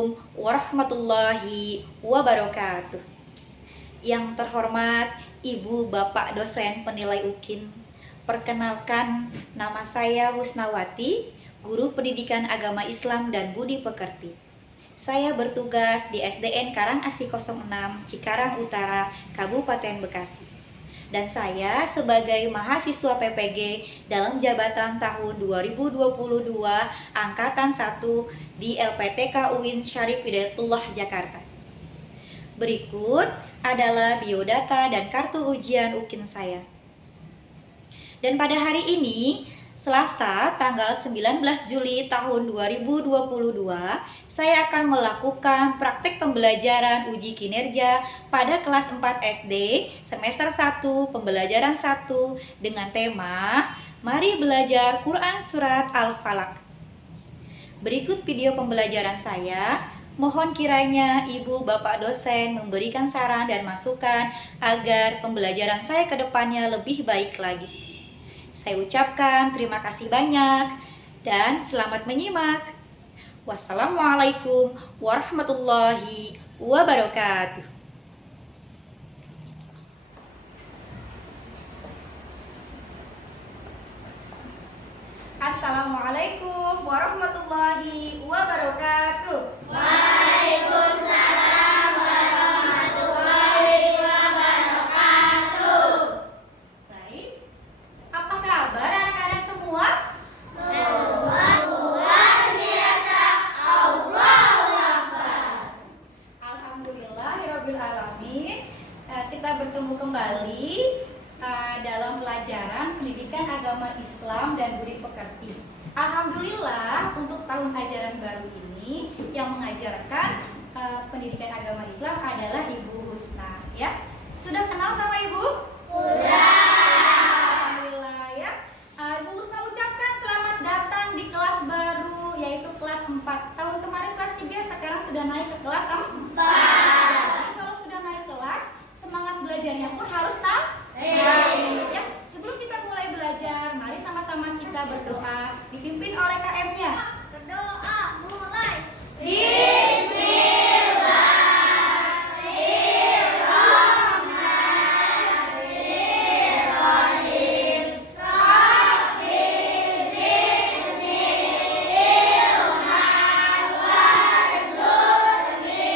Assalamualaikum warahmatullahi wabarakatuh. Yang terhormat Ibu Bapak dosen penilai UKIN, perkenalkan nama saya Husnawati, guru pendidikan agama Islam dan budi pekerti. Saya bertugas di SDN Karangasi 06 Cikarang Utara, Kabupaten Bekasi. Dan saya sebagai mahasiswa PPG dalam jabatan tahun 2022 Angkatan 1 di LPTK UIN Syarif Hidayatullah Jakarta. Berikut adalah biodata dan kartu ujian UKIN saya. Dan pada hari ini, Selasa tanggal 19 Juli tahun 2022, saya akan melakukan praktek pembelajaran uji kinerja pada kelas 4 SD semester 1 pembelajaran 1 dengan tema Mari Belajar Quran Surat Al-Falaq. Berikut video pembelajaran saya. Mohon kiranya Ibu Bapak dosen memberikan saran dan masukan agar pembelajaran saya ke depannya lebih baik lagi. Saya ucapkan terima kasih banyak dan selamat menyimak. Wassalamualaikum warahmatullahi wabarakatuh. Assalamualaikum warahmatullahi wabarakatuh. Waalaikumsalam warahmatullahi wabarakatuh. Baik, apa kabar anak-anak semua? Luar biasa, Allahu Akbar. Alhamdulillahirabbil alamin. Kita bertemu kembali dalam pelajaran pendidikan agama Islam dan budi pekerti. Alhamdulillah untuk tahun ajaran baru ini yang mengajarkan pendidikan agama Islam adalah Ibu Husna, ya. Sudah kenal sama Ibu? Sudah. Alhamdulillah, ya. Ibu Husna ucapkan selamat datang di kelas baru, yaitu kelas 4. Tahun kemarin kelas 3, sekarang sudah naik ke kelas 4. Jadi kalau sudah naik kelas, semangat belajarnya pun harus naik, ya. Sebelum kita mulai belajar, mari sama-sama kita berdoa dipimpin oleh KM-nya. Berdoa mulai. Bismillahirrahmanirrahim. Rabbi zidni ilman warzuqni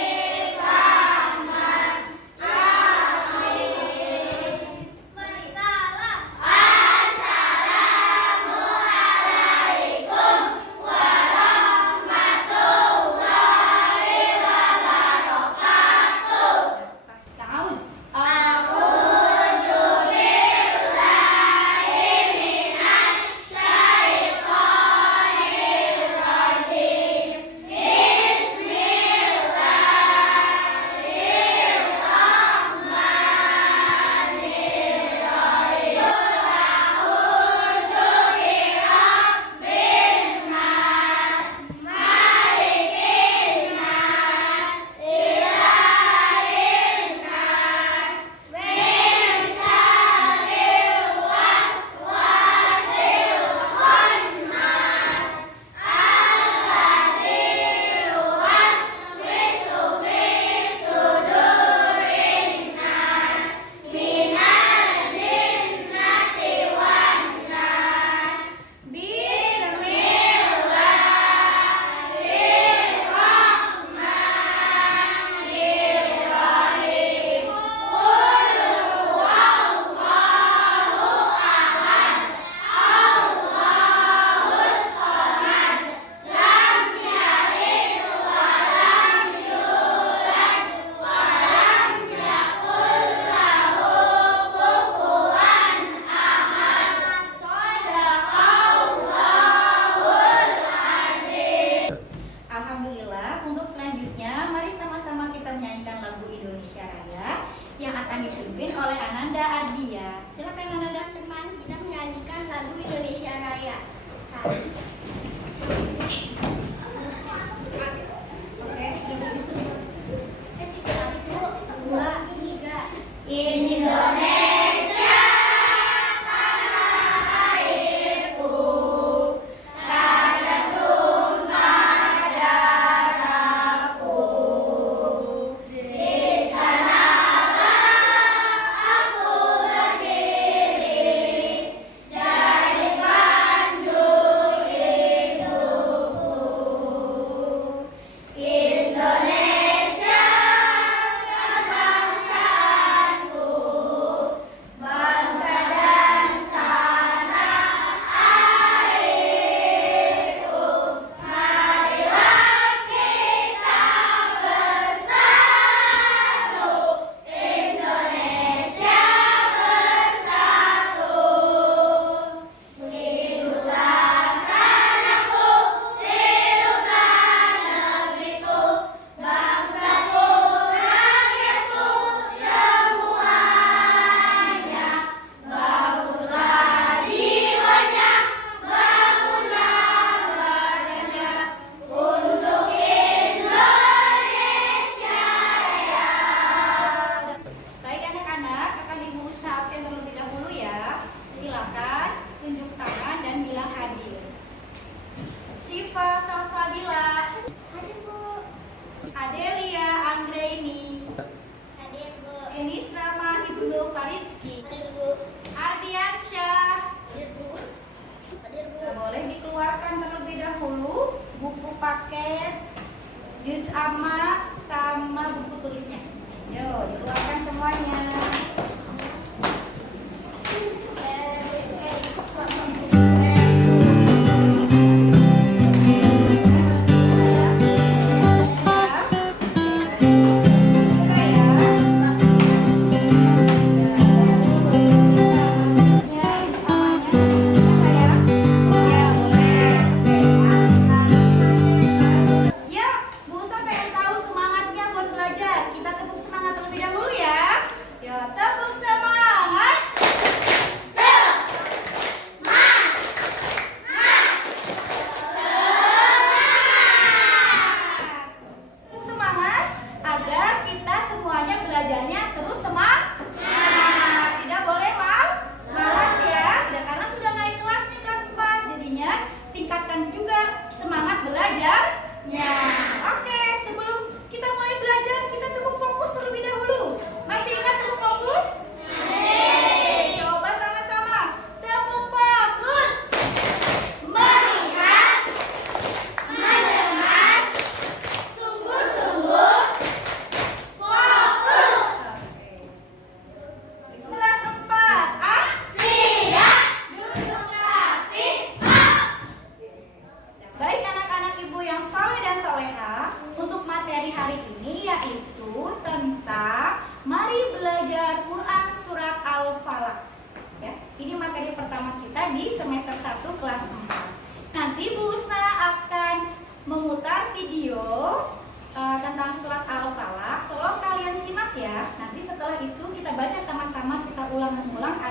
fahman. Amin. Mari salam. Assalamualaikum warahmatullahi wabarakatuh. Ta'awuz. A'udzu billahi minasy syaithanir rajim. Bismillahirrahmanirrahim. A'udzu birabbin nas, malikin nas, ilahin nas, min syarril waswasil khannas, alladzi yuwaswisu fi sudurin nas, minal jinnati wan nas. Bismillahirrahmanirrahim. Qul huwallahu ahad, Allahus samad, lam yalid wa lam yulad wa lam yakul lahu kufuwan ahad. Shadaqallahul azim. Alhamdulillah, untuk selanjutnya mari sama-sama kita menyanyikan lagu Indonesia Raya yang akan dipimpin oleh Ananda Adia. Silakan Ananda. Teman, kita menyanyikan lagu Indonesia Raya. Oke, sudah begitu. 2, 3. Indonesia tanah airku, tanah tumpah darahku.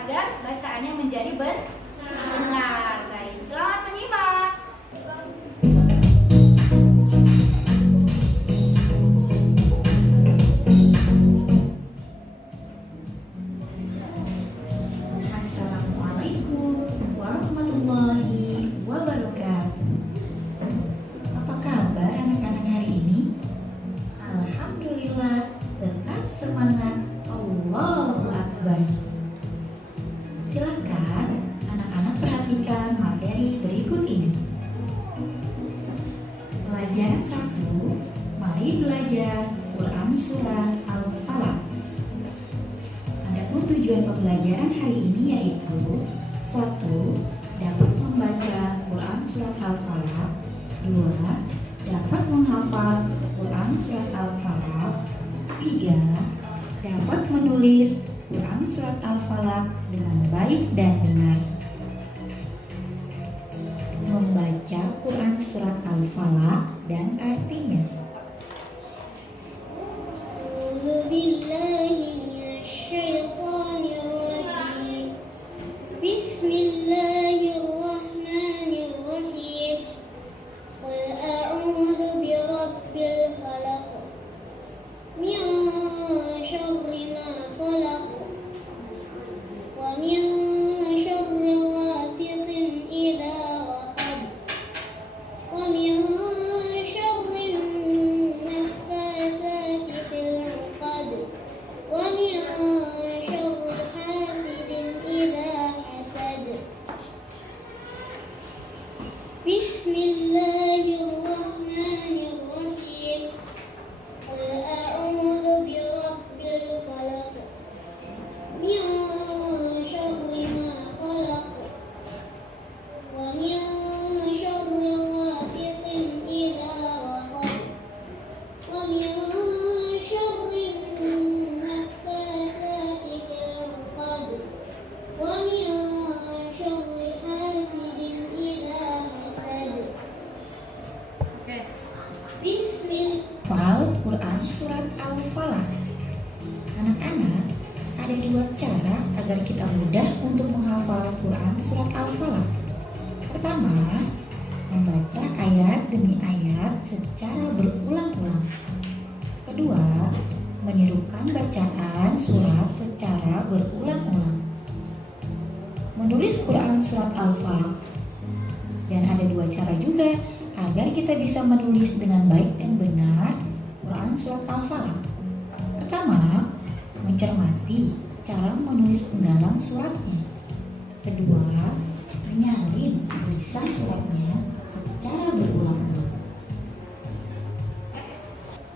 agar bacaannya menjadi benar. Baik, selamat menyimak. Assalamualaikum warahmatullahi wabarakatuh. Apa kabar anak-anak hari ini? Alhamdulillah, tetap semangat. Allahu Akbar. Silakan anak-anak perhatikan materi berikut ini. Pelajaran 1, mari belajar Quran Surat Al-Falaq. Adapun tujuan pembelajaran hari ini yaitu 1. Dapat membaca Quran Surat Al-Falaq. 2. Dapat menghafal Quran Surat Al-Falaq. 3. Dapat menulis Quran Surat Al-Falaq dengan baik dan benar. Membaca Quran Surat Al-Falaq dan artinya. أعوذ بالله من الشيطان الرجيم بسم الله الرحمن الرحيم قل أعوذ برب الفلق من شر ما خلق ومن شر غاسق إذا وقب ومن شر النفاثات في العقد ومن شر حاسد إذا حسد بسم الله الرحمن الرحيم قل أعوذ برب الفلق من شر ما خلق ومن شر غاسق إذا وقب ومن شر النفاثات في العقد ومن شر حاسد إذا حسد بسم Hafal Quran Surat Al-Falaq. Anak-anak, ada 2 cara agar kita mudah untuk menghafal Quran Surat Al-Falaq. Pertama, membaca ayat demi ayat secara berulang-ulang. Kedua, menirukan bacaan surat secara berulang-ulang. Menulis Quran Surat Al-Falaq. Dan ada 2 cara juga agar kita bisa menulis dengan baik dan benar Quran Surat Al-Falaq. Pertama, mencermati cara menulis penggalan suratnya. Kedua, menyalin tulisan suratnya secara berulang-ulang.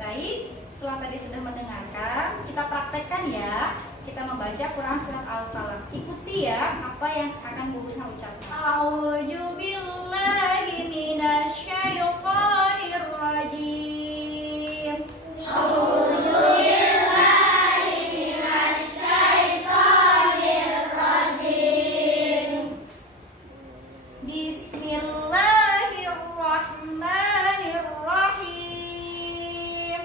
Baik, setelah tadi sudah mendengarkan, kita praktekkan ya. Kita membaca Quran Surat Al-Falaq. Ikuti ya apa yang akan Bu Husna ucapkan. A'udzubillahi minasyaitonir rajim. Bismillahirrahmanirrahim.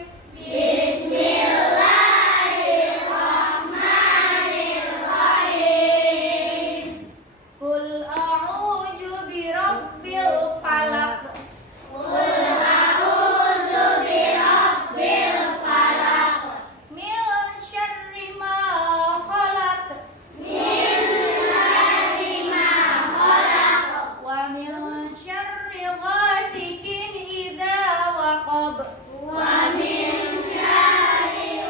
Qul a'udzu birabbil falaq. Min syarri ma khalaq. Wa min syarri ghasikin idza waqab. Wa min syarri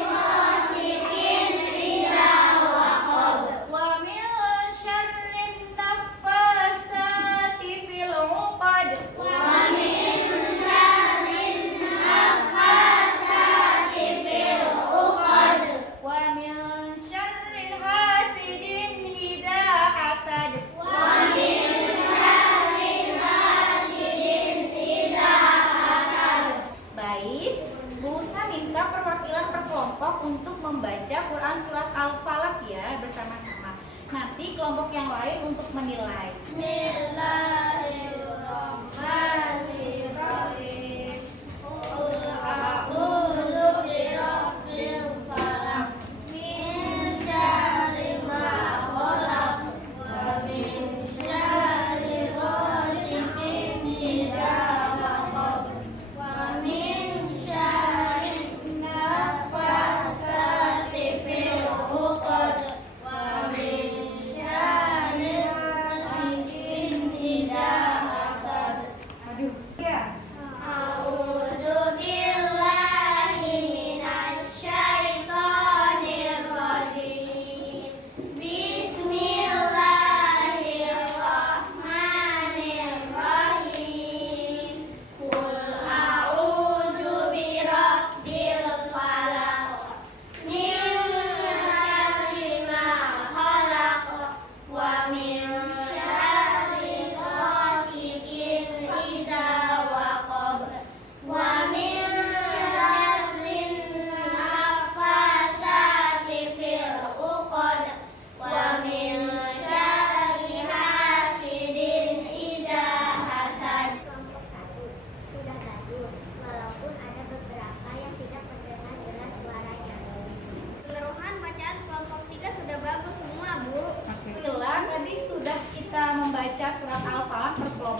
naffasati fil 'uqad. Wa min syarri hasidin idza hasad. Baik, Bu Husna minta perwakilan per kelompok untuk membaca Quran Surat Al-Falaq ya bersama-sama. Nanti kelompok yang lain untuk menilai. Bismillahirrahmanirrahim. Qul a'udzu birabbil falaq min syarri ma khalaq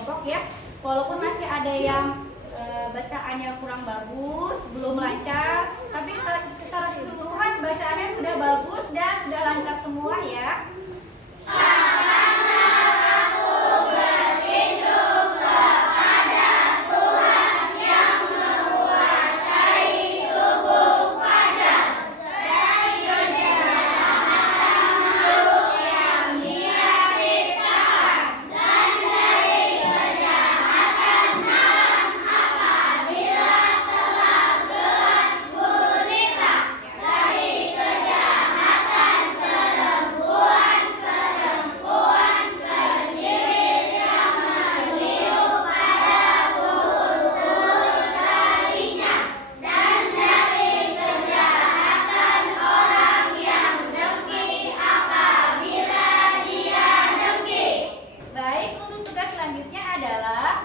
kelompok ya. Walaupun masih ada yang bacaannya kurang bagus, belum lancar, tapi secara keseluruhan bacaannya sudah bagus dan sudah lancar semua ya.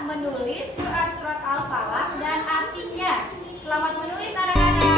Menulis Quran Surat Al-Falaq dan artinya. Selamat menulis anak-anak.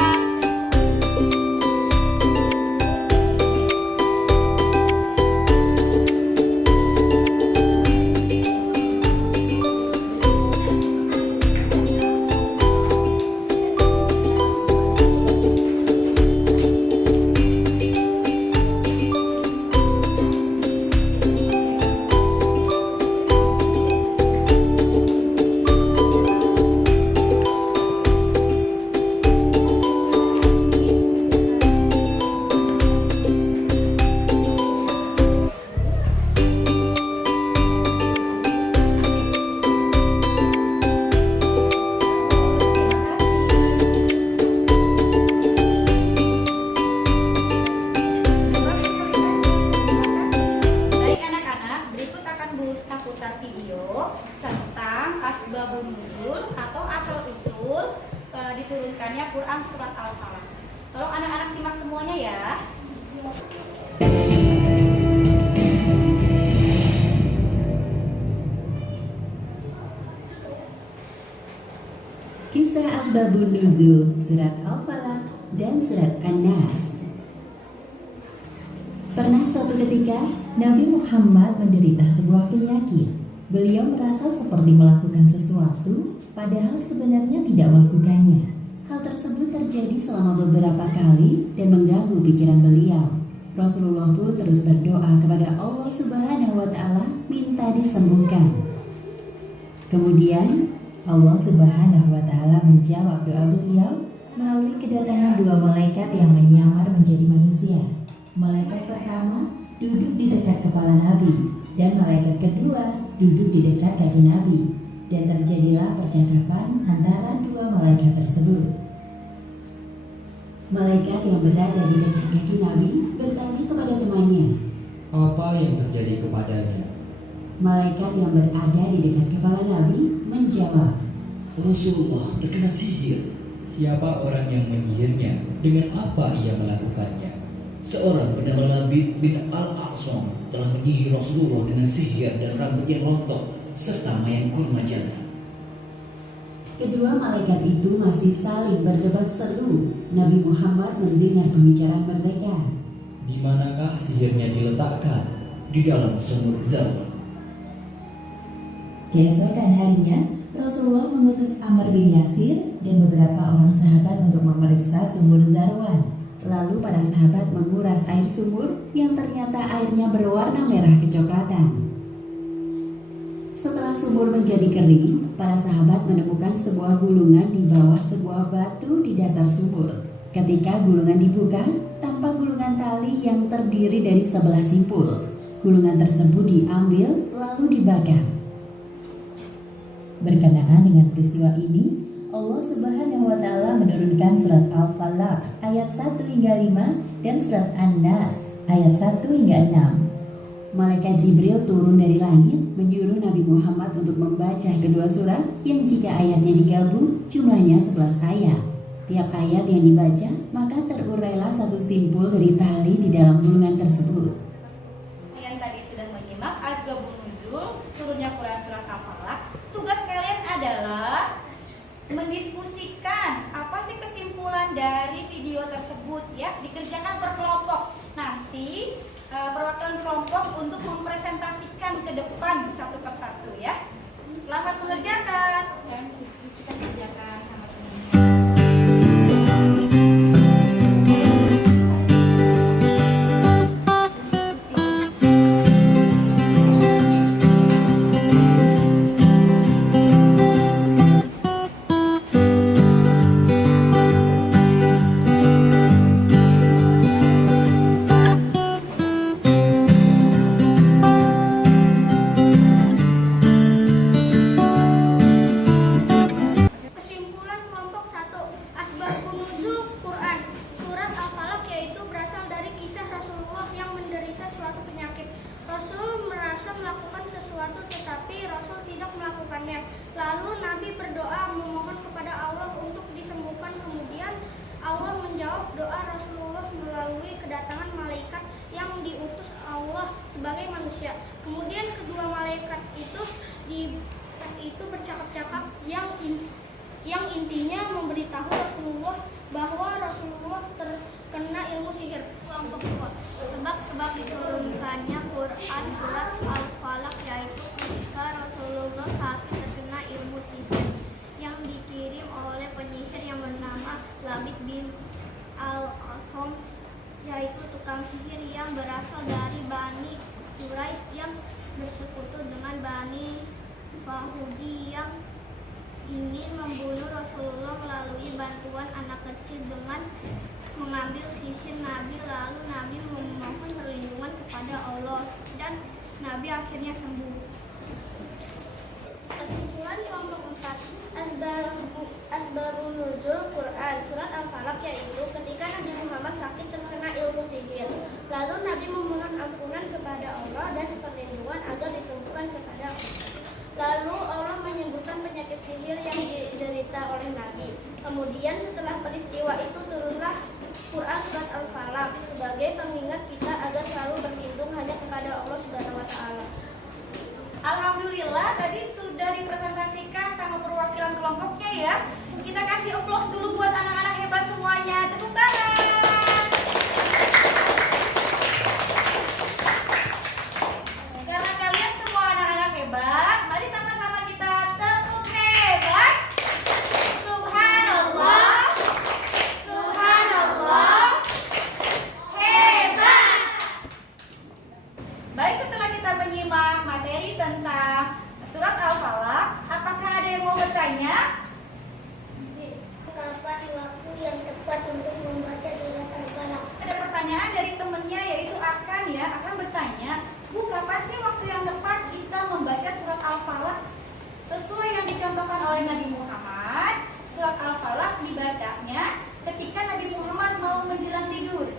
Video tentang asbabun nuzul atau asal-usul diturunkannya Quran Surat Al-Falaq. Tolong anak-anak simak semuanya ya. Kisah Asbabun Nuzul Surat Al-Falaq dan Surat An-Nas. Pernah suatu ketika Nabi Muhammad menderita sebuah penyakit. Beliau merasa seperti melakukan sesuatu, padahal sebenarnya tidak melakukannya. Hal tersebut terjadi selama beberapa kali dan mengganggu pikiran beliau. Rasulullah pun terus berdoa kepada Allah Subhanahu wa Ta'ala minta disembuhkan. Kemudian Allah Subhanahu wa Ta'ala menjawab doa beliau melalui kedatangan dua malaikat yang menyamar menjadi manusia. Malaikat pertama duduk di dekat kepala Nabi dan malaikat kedua duduk di dekat kaki Nabi, dan terjadilah percakapan antara dua malaikat tersebut. Malaikat yang berada di dekat kaki Nabi bertanya kepada temannya, "Apa yang terjadi kepadanya?" Malaikat yang berada di dekat kepala Nabi menjawab, "Rasulullah terkena sihir. "Siapa orang yang menyihirnya? Dengan apa ia melakukannya?" Seorang bernama Labid bin Al-A'sam telah menyihir Rasulullah dengan sihir dan rambut yang rontok serta mayang kurma jantan." Kedua malaikat itu masih saling berdebat seru. Nabi Muhammad mendengar pembicaraan mereka. "Di manakah sihirnya diletakkan?" Di dalam sumur Zarwan. Keesokan harinya, Rasulullah mengutus Amr bin Yasir dan beberapa orang sahabat untuk memeriksa sumur Zarwan. Lalu para sahabat menguras air sumur yang ternyata airnya berwarna merah kecoklatan. Setelah sumur menjadi kering, para sahabat menemukan sebuah gulungan di bawah sebuah batu di dasar sumur. Ketika gulungan dibuka, tampak gulungan tali yang terdiri dari 11 simpul. Gulungan tersebut diambil lalu dibakar. Berkenaan dengan peristiwa ini, Allah Subhanahu wa Ta'ala menurunkan surat Al-Falaq ayat 1 hingga 5 dan surat An-Nas ayat 1 hingga 6. Malaikat Jibril turun dari langit menyuruh Nabi Muhammad untuk membaca kedua surat yang jika ayatnya digabung jumlahnya 11 ayat. Tiap ayat yang dibaca maka terurailah satu simpul dari tali di dalam gulungan tersebut. Kalian tadi sudah menyimak Asbabun Nuzul turunnya Quran Surat Al-Falaq. Tugas kalian adalah mendiskusikan apa sih kesimpulan dari video tersebut ya, dikerjakan per kelompok. Nanti perwakilan kelompok untuk mempresentasikan ke depan satu persatu ya. tenggorokannya. Lalu Nabi berdoa memohon kepada Allah untuk disembuhkan. Kemudian Allah menjawab doa Rasulullah melalui kedatangan malaikat yang diutus Allah sebagai manusia. Kemudian kedua malaikat itu bercakap-cakap yang intinya memberitahu Rasulullah bahwa Rasulullah terkena ilmu sihir. Kelompok 2. Sebab diturunkannya Quran surat Al-Falaq yaitu ketika Rasulullah sakit terkena ilmu sihir yang dikirim oleh penyihir yang bernama Labid bin Al-Asom, yaitu tukang sihir yang berasal dari Bani Quraisy yang bersekutu dengan Bani Yahudi yang ingin membunuh Rasulullah melalui bantuan anak kecil dengan mengambil sisir Nabi. Lalu Nabi memohon perlindungan kepada Allah dan Nabi akhirnya sembuh. Kesimpulan kelompok 4. Asbabun nuzul Quran surat Al-Falaq yaitu ketika Nabi Muhammad sakit terkena ilmu sihir. Lalu Nabi memohon ampunan kepada Allah dan perlindungan agar disembuhkan kepada Allah. Lalu Allah menyembuhkan penyakit sihir yang diderita oleh Nabi. Kemudian setelah peristiwa itu turunlah Quran surat Al-Falaq sebagai pengingat kita agar selalu berlindung hanya kepada Allah Subhanahu wa taala. Alhamdulillah tadi sudah dipresentasikan sama perwakilan kelompoknya ya. Kita kasih applause dulu buat anak-anak hebat semuanya. Tepuk tangan. Karena kalian semua anak-anak hebat, mari sama-sama kita tepuk hebat. Subhanallah. Subhanallah. Hebat. Baik, setelah kita menyimak materi tentang surat Al-Falaq, apakah ada yang mau bertanya? Kapan waktu yang tepat untuk membaca surat Al-Falaq? Ada pertanyaan dari temennya yaitu Akan ya. Akan bertanya, Bu, kapan sih waktu yang tepat kita membaca surat Al-Falaq? Sesuai yang dicontohkan oleh Nabi Muhammad, surat Al-Falaq dibacanya ketika Nabi Muhammad mau menjelang tidur.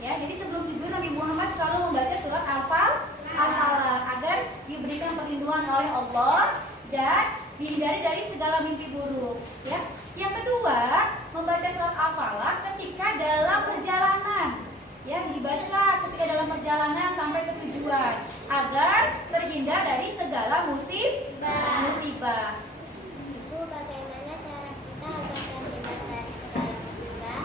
Ya, jadi sebelum tidur Nabi Muhammad selalu membaca surat Al-Falaq agar diberikan perlindungan oleh Allah dan dihindari dari segala mimpi buruk. Ya. Yang kedua, membaca surat Al-Falaq ketika dalam perjalanan. Ya, dibaca ketika dalam perjalanan sampai ke tujuan agar terhindar dari segala musibah. Ibu, bagaimana cara kita agar terhindar dari segala musibah?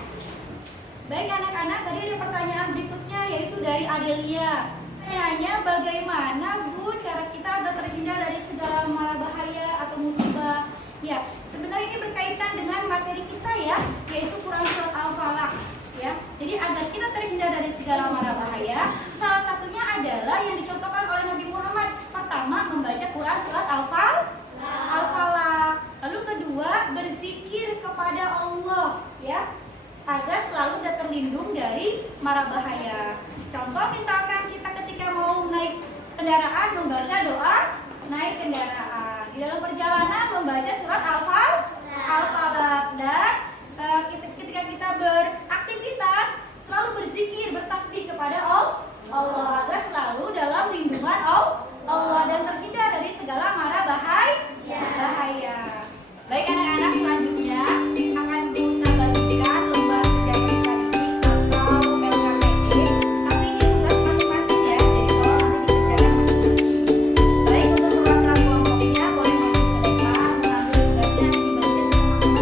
Baik anak-anak, tadi ada pertanyaan berikutnya yaitu dari Adelia. Pertanyaannya, bagaimana Bu cara kita agar terhindar dari segala mara bahaya atau musibah? Ya, sebenarnya ini berkaitan dengan materi kita ya, yaitu Quran surat Al-Falaq. Ya, jadi agar kita terhindar dari segala mara bahaya, salah satunya adalah yang dicontohkan oleh Nabi Muhammad. Pertama, membaca Quran surat Al-Falaq. Lalu kedua, berzikir kepada Allah, ya, agar selalu terlindung dari mara bahaya. Contoh misalkan kita ketika mau naik kendaraan membaca doa naik kendaraan. Di dalam perjalanan membaca surat Al-Falaq dan ketika kita beraktivitas selalu berzikir, bertasbih kepada Allah agar selalu dalam lindungan Allah dan terhindar dari segala mara bahaya. Baik anak-anak, selanjutnya akan Bu Ustazah bagikan lembar kerja kita atau LKPD. Tapi ini tugas masing-masing ya, jadi tolong nanti dikerjakan masing-masing. Baik, untuk perwakilan kelompoknya boleh maju ke depan mengambil tugasnya yang dibagi teman-teman.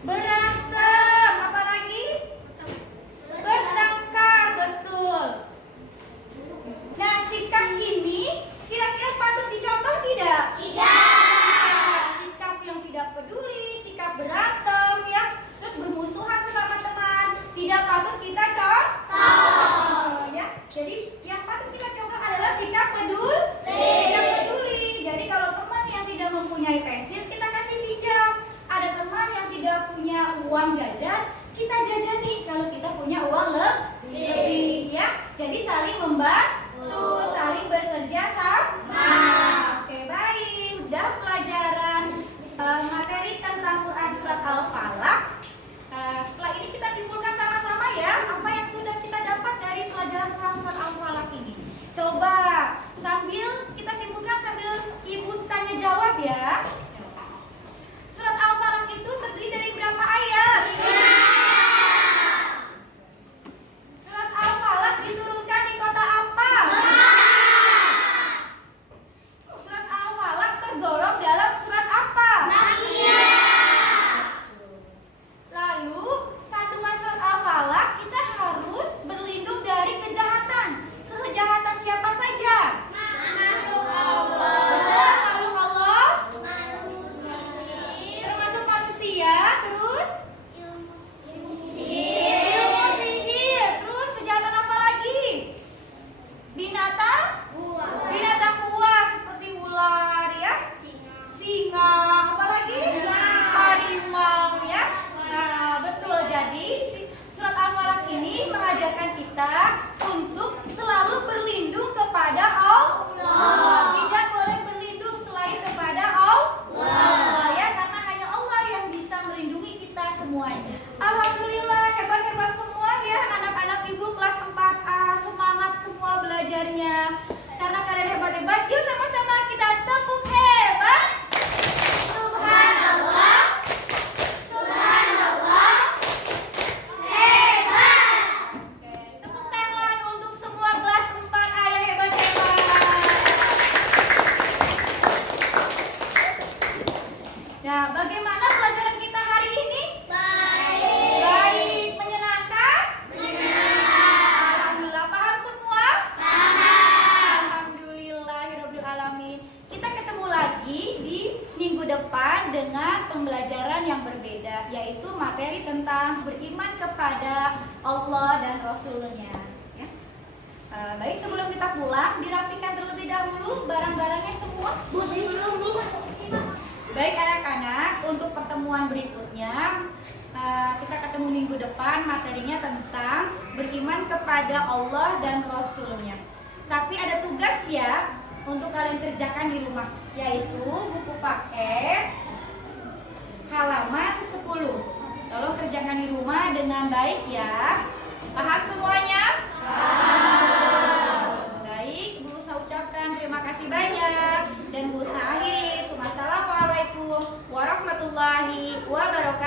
Berantem. Apa lagi? Bertengkar. Betul. Nah, sikap ini kira-kira patut dicontoh tidak? Tidak. Sikap yang tidak peduli, sikap berantem ya, terus bermusuhan sama teman, tidak patut kita contoh. Ya, jadi yang patut kita contoh adalah sikap peduli. Sikap peduli. Jadi kalau teman yang tidak mempunyai pensil, kita kasih pinjam. Ada teman yang tidak punya uang jajan, kita jajani kalau kita punya uang lebih ya. Jadi saling membantu, saling bekerja sama. Oke, baik. Udah pelajaran materi tentang Quran surat Al-Falaq. Setelah ini kita simpulkan sama-sama ya, apa yang sudah kita dapat dari pelajaran Quran surat Al-Falaq ini. Coba sambil kita simpulkan sambil Ibu tanya jawab ya. Surat Al-Falaq itu terdiri dari berapa ayat? Surat Al-Falaq diturunkan di kota apa? Surat Al-Falaq tergolong dalam surat apa? Lalu kandungan surat Al-Falaq kita harus berlindung dari kejahatan. Kejahatan siapa saja? Benar, makhluk Allah. Termasuk manusia, terus ilmu sihir, terus kejahatan apa lagi? Binatang buas seperti ular ya, singa, apa lagi? Harimau ya. Nah, betul. Jadi surat Al-Falaq ini mengajarkan kita untuk selalu berlindung kepada Allah. Tidak boleh berlindung selain kepada Allah ya, karena hanya Allah yang bisa melindungi kita semuanya. Alhamdulillah, hebat-hebat semua ya anak-anak Ibu kelas 4A. Semangat semua belajarnya. Karena kalian hebat-hebat, yuk sama-sama kita tepuk hebat. Subhanallah. Subhanallah. Hebat. Oke, tepuk tangan untuk semua kelas 4A yang hebat-hebat. Nah, bagaimana pelajaran kita hari ini? Baik. Menyenangkan? Alhamdulillah. Paham semua? Alhamdulillahirabbil alamin. Kita ketemu lagi di minggu depan dengan pembelajaran yang berbeda, yaitu materi tentang beriman kepada Allah dan Rasul-Nya ya. Baik, sebelum kita pulang dirapikan terlebih dahulu barang-barangnya semua. Baik anak-anak, untuk pertemuan berikutnya kita ketemu minggu depan, materinya tentang beriman kepada Allah dan Rasul-Nya. Tapi ada tugas ya untuk kalian kerjakan di rumah, yaitu buku paket halaman 10. Tolong kerjakan di rumah dengan baik ya. Paham semuanya? Baik, Bu Usa ucapkan terima kasih banyak dan Bu Usa akhiri. Wassalamualaikum warahmatullahi wabarakatuh.